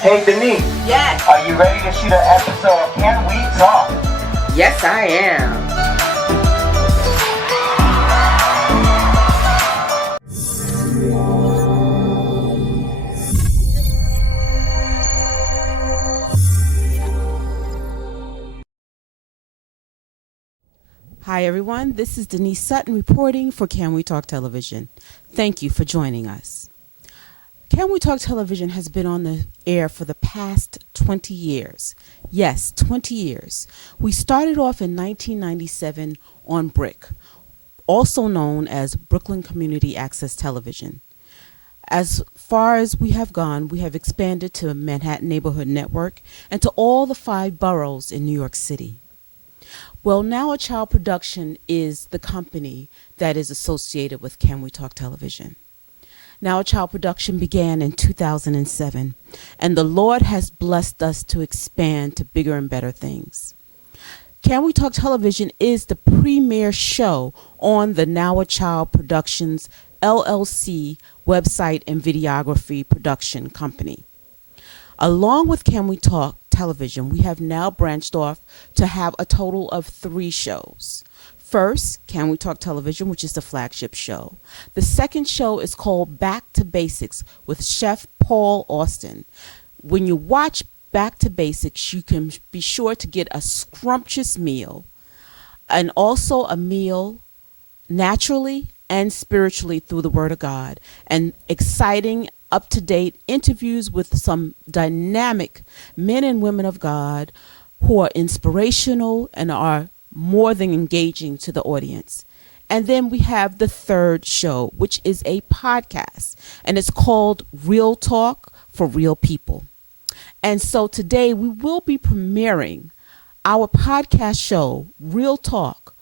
Hey Denise. Yes. Are you ready to shoot an episode of Can We Talk? Yes, I am. Hi, everyone. This is Denise Sutton reporting for Can We Talk Television. Thank you for joining us. Can We Talk Television has been on the air for the past 20 years. Yes, 20 years. We started off in 1997 on BRIC, also known as Brooklyn Community Access Television. As far as we have gone, we have expanded to Manhattan Neighborhood Network and to all the 5 boroughs in New York City. Well, Now a Child Production is the company that is associated with Can We Talk Television. Now a Child Production began in 2007, and the Lord has blessed us to expand to bigger and better things. Can We Talk Television is the premier show on the Now a Child Productions LLC website and videography production company. Along with Can We Talk Television, we have now branched off to have a total of 3 shows. First, Can We Talk Television, which is the flagship show. The second show is called Back to Basics with Chef Paul Austin. When you watch Back to Basics, you can be sure to get a scrumptious meal and also a meal naturally and spiritually through the Word of God, and exciting up-to-date interviews with some dynamic men and women of God who are inspirational and are more than engaging to the audience. And then we have the third show, which is a podcast, and it's called Real Talk for Real People. And so today we will be premiering our podcast show, Real Talk,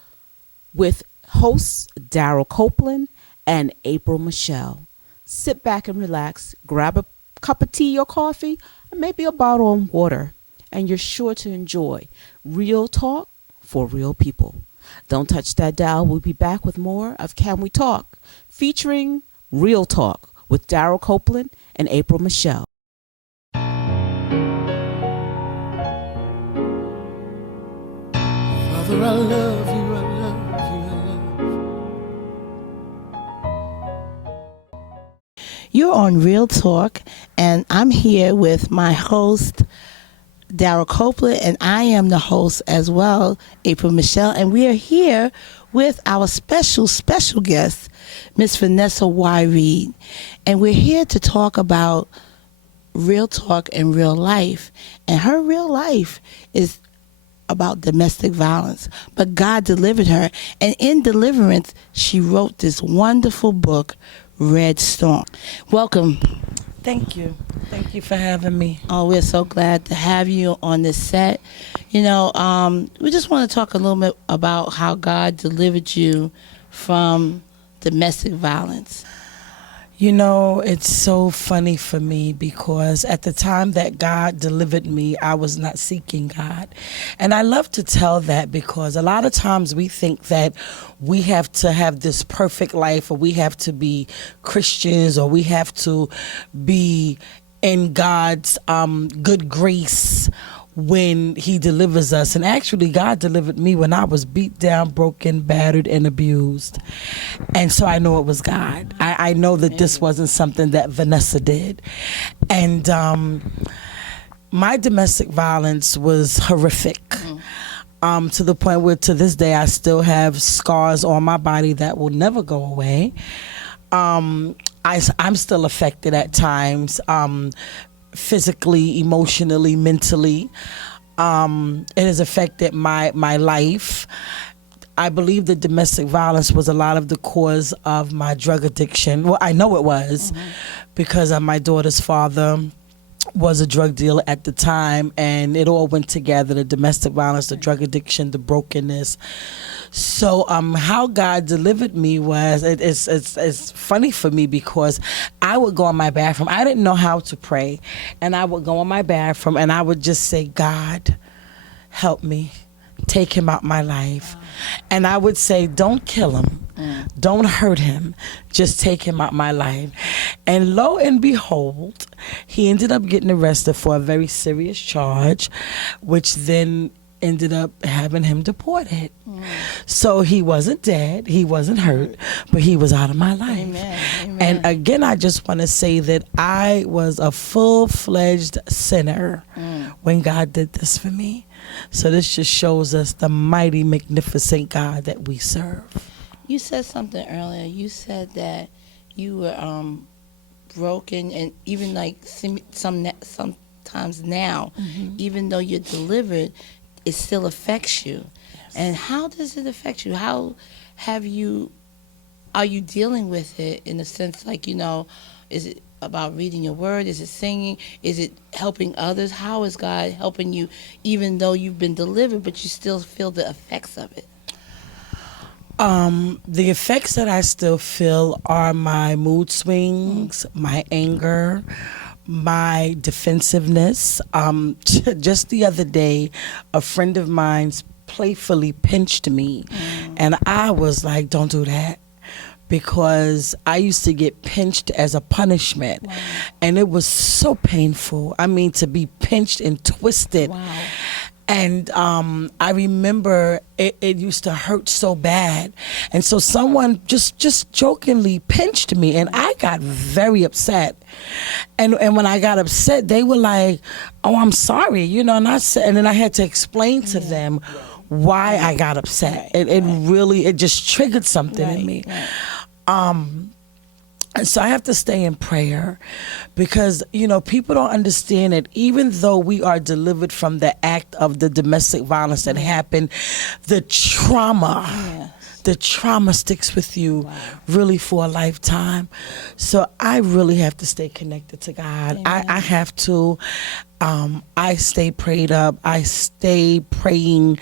with hosts Daryl Copeland and Aprell Michelle. Sit back and relax, grab a cup of tea or coffee, and maybe a bottle of water, and you're sure to enjoy Real Talk for Real People. Don't touch that dial. We'll be back with more of Can We Talk, featuring Real Talk with Daryl Copeland and Aprell Michelle. Father, I love you, I love you, I love you. You're on Real Talk, and I'm here with my host, Daryl Copeland, and I am the host as well, Aprell Michelle, and we are here with our special guest, Miss Vanessa Y. Reed, and we're here to talk about real talk and real life, and her real life is about domestic violence, but God delivered her, and in deliverance, she wrote this wonderful book, Red Storm. Welcome. Thank you. Thank you for having me. Oh, we're so glad to have you on this set. You know, we just want to talk a little bit about how God delivered you from domestic violence. You know, it's so funny for me because at the time that God delivered me, I was not seeking God. And I love to tell that because a lot of times we think that we have to have this perfect life, or we have to be Christians, or we have to be in God's good grace when he delivers us. And actually, God delivered me when I was beat down, broken, battered, and abused. And so I know it was God. I know that this wasn't something that Vanessa did. And my domestic violence was horrific. To the point where to this day I still have scars on my body that will never go away. I'm still affected at times, physically, emotionally, mentally. It has affected my life. I believe that domestic violence was a lot of the cause of my drug addiction. Well, I know it was because my daughter's father was a drug dealer at the time, and it all went together: the domestic violence, the drug addiction, the brokenness. So how God delivered me was, it's funny for me because I would go in my bathroom. I didn't know how to pray, and I would go in my bathroom and I would just say, God, help me. take him out my life. And I would say, don't kill him. Don't hurt him. Just take him out my life. And lo and behold, he ended up getting arrested for a very serious charge, which then ended up having him deported. So he wasn't dead, he wasn't hurt, but he was out of my life. Amen. Amen. And again, I just want to say that I was a full-fledged sinner when God did this for me. So this just shows us the mighty, magnificent God that we serve. You said something earlier. You said that you were broken, and even like sometimes now, even though you're delivered, it still affects you. Yes. And how does it affect you? How are you dealing with it in a sense, like, is it about reading your word? Is it singing? Is it helping others? How is God helping you, even though you've been delivered, but you still feel the effects of it? The effects that I still feel are my mood swings, my anger, my defensiveness. Just the other day, a friend of mine playfully pinched me, and I was like, don't do that. Because I used to get pinched as a punishment. Wow. And it was so painful. I mean, to be pinched and twisted. Wow. And I remember it used to hurt so bad. And so someone just jokingly pinched me, and I got very upset. And when I got upset, they were like, oh, I'm sorry, and and then I had to explain to them why I got upset. It just triggered something in me. And so I have to stay in prayer because, people don't understand that even though we are delivered from the act of the domestic violence that happened, the trauma sticks with you really for a lifetime. So I really have to stay connected to God. I have to. I stay prayed up. I stay praying.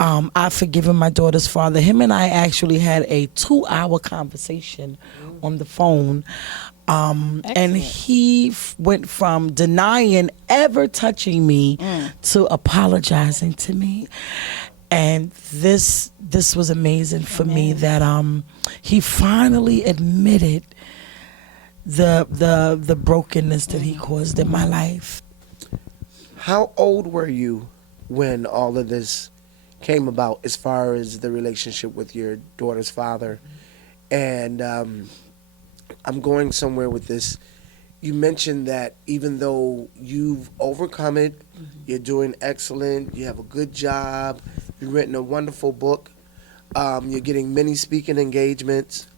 I've forgiven my daughter's father. Him and I actually had a 2-hour conversation on the phone. And he went from denying ever touching me to apologizing to me. And this was amazing for me that he finally admitted the brokenness that he caused in my life. How old were you when all of this came about as far as the relationship with your daughter's father? And I'm going somewhere with this. You mentioned that even though you've overcome it, you're doing excellent, you have a good job, you've written a wonderful book, you're getting many speaking engagements,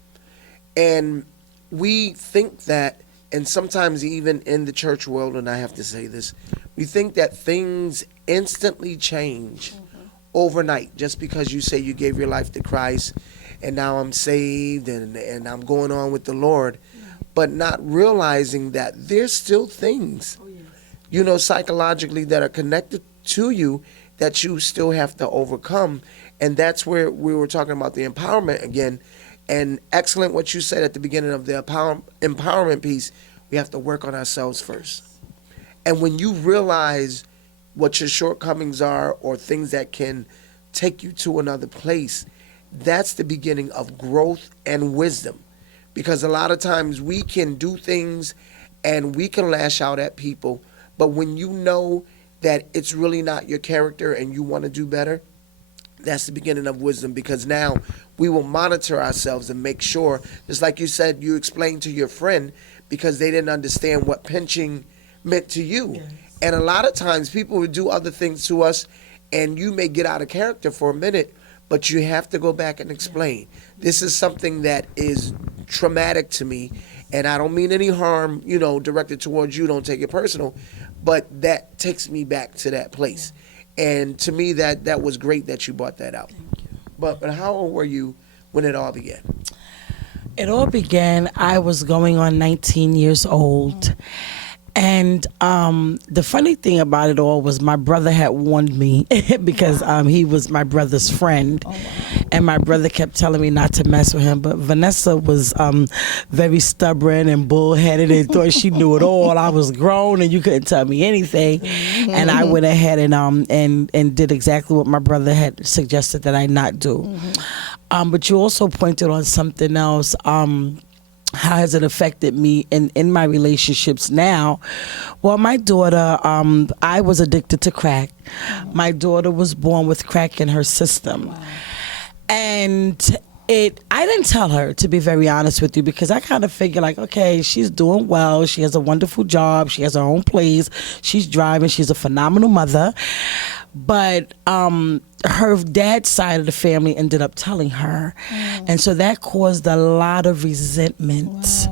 and we think that, and sometimes even in the church world, and I have to say this, we think that things instantly change overnight just because you say you gave your life to Christ and now I'm saved and I'm going on with the Lord, but not realizing that there's still things, psychologically that are connected to you that you still have to overcome. And that's where we were talking about the empowerment again. And excellent what you said at the beginning of the empowerment piece. We have to work on ourselves first. And when you realize what your shortcomings are or things that can take you to another place, that's the beginning of growth and wisdom. Because a lot of times we can do things and we can lash out at people, but when you know that it's really not your character and you want to do better, that's the beginning of wisdom, because now we will monitor ourselves and make sure, just like you said, you explained to your friend because they didn't understand what pinching meant to you. Yes. And a lot of times people would do other things to us and you may get out of character for a minute, but you have to go back and explain. This is something that is traumatic to me, and I don't mean any harm, directed towards you, don't take it personal, but that takes me back to that place. And to me, that was great that you brought that out. But how old were you when it all began? It all began, I was going on 19 years old. And the funny thing about it all was my brother had warned me because he was my brother's friend. Oh, wow. And my brother kept telling me not to mess with him. But Vanessa was very stubborn and bullheaded and thought she knew it all. I was grown and you couldn't tell me anything. And I went ahead and did exactly what my brother had suggested that I not do. But you also pointed on something else. How has it affected me in my relationships now? Well, my daughter, I was addicted to crack. My daughter was born with crack in her system. Wow. And I didn't tell her, to be very honest with you, because I kind of figured like, okay, she's doing well. She has a wonderful job. She has her own place. She's driving. She's a phenomenal mother. But her dad's side of the family ended up telling her. And so that caused a lot of resentment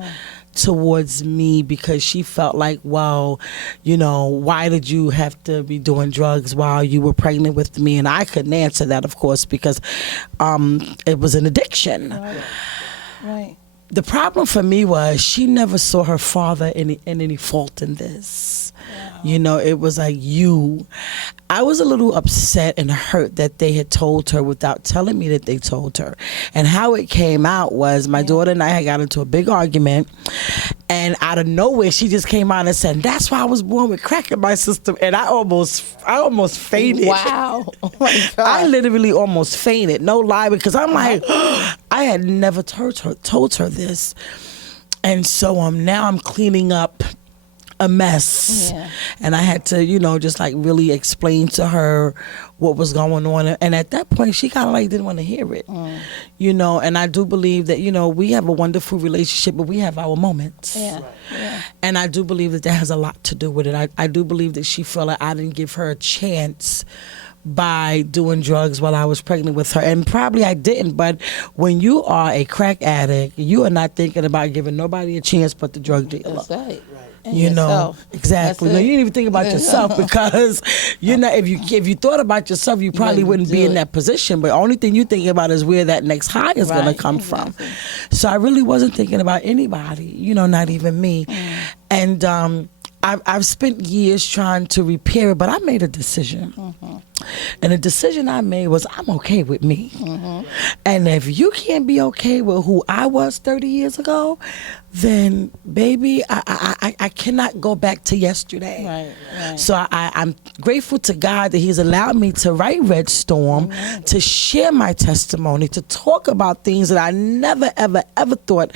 towards me because she felt like, well, you know, why did you have to be doing drugs while you were pregnant with me? And I couldn't answer that, of course, because it was an addiction. Right. The problem for me was she never saw her father in any fault in this. Wow. You know, it was like you. I was a little upset and hurt that they had told her without telling me that they told her. And how it came out was my daughter and I had got into a big argument, and out of nowhere she just came out and said, "That's why I was born with crack in my system." And I almost fainted. Wow. Oh my God. I literally almost fainted, no lie, because I'm like, I had never told her this. And so now I'm cleaning up a mess. Yeah. And I had to, you know, just like really explain to her what was going on. And at that point, she kind of like didn't want to hear it, you know. And I do believe that, you know, we have a wonderful relationship, but we have our moments. Yeah. Yeah. And I do believe that has a lot to do with it. I do believe that she felt like I didn't give her a chance by doing drugs while I was pregnant with her. And probably I didn't, but when you are a crack addict, you are not thinking about giving nobody a chance but the drug dealer. That's right. You know, exactly. No, you didn't even think about yourself because, you know, if you thought about yourself, you probably wouldn't be in that position. But the only thing you're thinking about is where that next high is going to come from. So I really wasn't thinking about anybody, you know, not even me. And I've spent years trying to repair it, but I made a decision. And the decision I made was I'm okay with me. And if you can't be okay with who I was 30 years ago, then baby, I cannot go back to yesterday. Right. So I'm grateful to God that He's allowed me to write Red Storm, to share my testimony, to talk about things that I never, ever, ever thought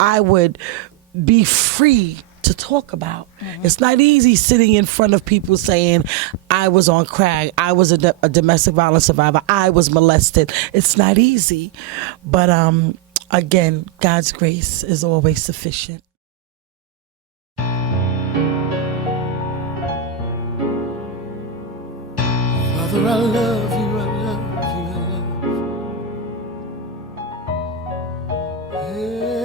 I would be free to talk about. It's not easy sitting in front of people saying I was on crack, I was a domestic violence survivor, I was molested. It's not easy, but again, God's grace is always sufficient. Father, I love you, I love you, I love you. Yeah.